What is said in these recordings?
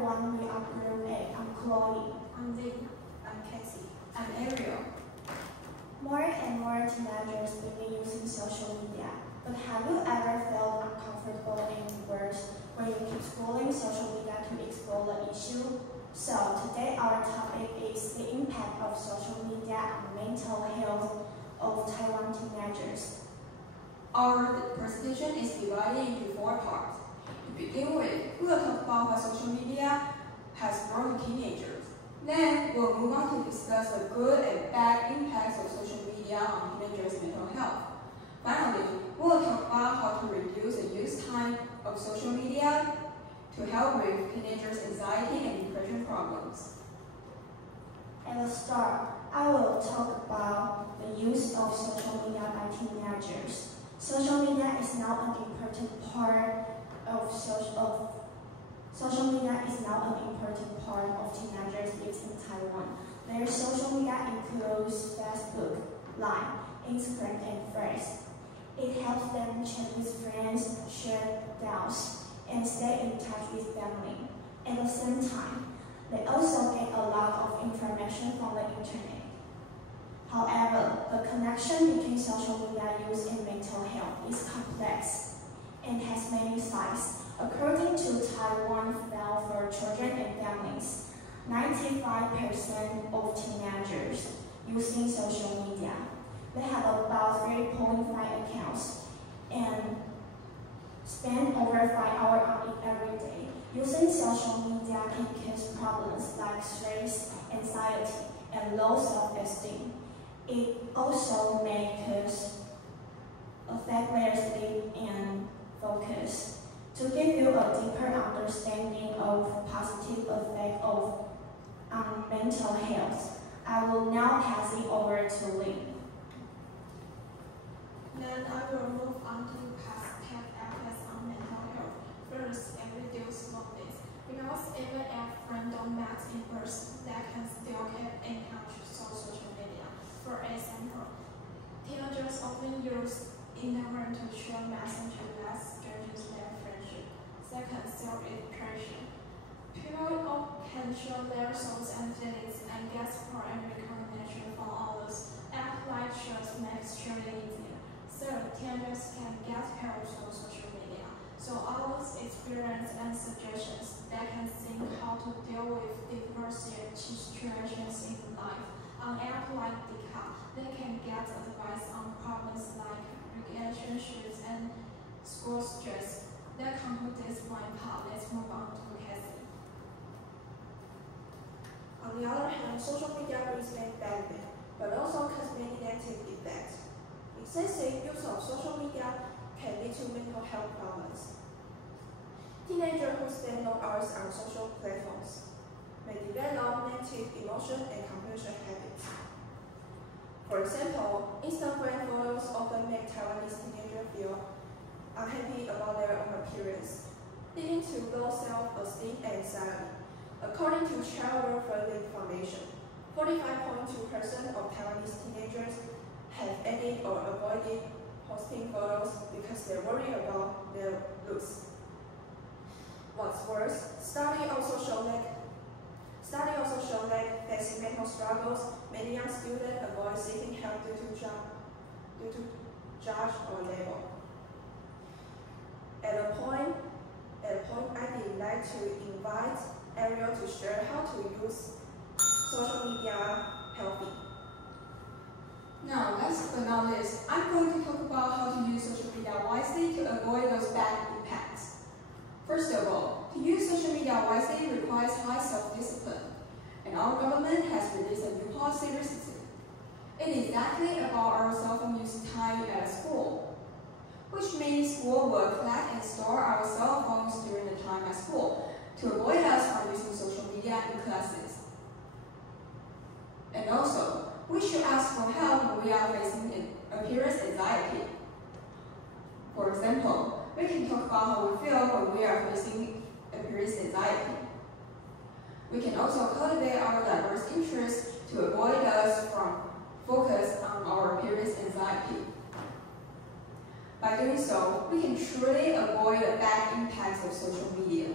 everyone, we are Group A. I'm Chloe. I'm Lee. I'm Cassie. I'm Ariel. More and more teenagers begin using social media. But have you ever felt uncomfortable and worse when you keep scrolling social media to explore the issue? So today our topic is the impact of social media on mental health of Taiwan teenagers. Our presentation is divided into 4 parts. To begin with, we will talk about how social media has grown teenagers. Then we'll move on to discuss the good and bad impacts of social media on teenagers' mental health. Finally, we will talk about how to reduce the use time of social media to help with teenagers' anxiety and depression problems. At the start, I will talk about the use of social media by teenagers. Social media is now an important part of teenagers' lives in Taiwan. Their social media includes Facebook, Line, Instagram, and Threads. It helps them chat with friends, share doubts, and stay in touch with family. At the same time, they also get a lot of information from the internet. However, the connection between social media use and mental health is complex and has many sides. According to Taiwan Fund for Children and Families, 95% of teenagers using social media. They have about 3.5 accounts and spend over 5 hours on it every day. Using social media can cause problems like stress, anxiety, and low self-esteem. It also may affect their sleep and focus. To give you a deeper understanding of positive effect of mental health, I will now pass it over to Lee. Then I will move on to positive effects on mental health. First, and reduce loneliness. Because even if friends don't meet in person, they can still keep in touch through social media. For example, teenagers often use Instagram to share messages that strengthen their friendship. Second, self-expression. People can share their thoughts and feelings and get support and recognition from others. App like shows makes sharing easier. Third, teenagers can get help through social media. So others' experience and suggestions, they can think how to deal with diverse situations in life. On app like Dika, they can get advice on problems like relationships and school stress. That concludes this one part. Let's move on to Cassie. On the other hand, social media brings many benefits, but also has many negative effects. Excessive use of social media can lead to mental health problems. Teenagers who spend long hours on social platforms may develop negative emotion and compulsion habits. For example, Instagram photos often make Taiwanese teenagers feel unhappy about their own appearance, leading to low self-esteem and anxiety. According to Child Welfare Foundation, 45.2% of Taiwanese teenagers have ended or avoided posting photos because they worry about their looks. What's worse, study also show that facing mental struggles, many young students avoid seeking help due to judge or label. At a point, I would like to invite Ariel to share how to use social media healthy. Now, last but not least, I'm going to talk about how to use social media wisely to avoid those bad impacts. First of all, to use social media wisely requires high self-discipline, and our government has released a new policy recently. It is exactly about our cell phone use time at school, which means school will collect and store our cell phones during the time at school to avoid us from using social media in classes. And also, we should ask for help when we are facing appearance anxiety. For example, we can talk about how we feel when we are facing appearance anxiety. We can also cultivate our diverse interests to avoid us from focus on our appearance anxiety. By doing so, we can truly avoid the bad impacts of social media.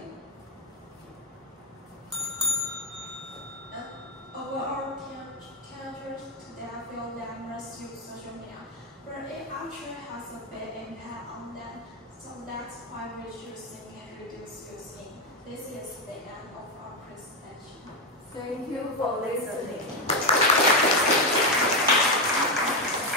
Thank you for listening.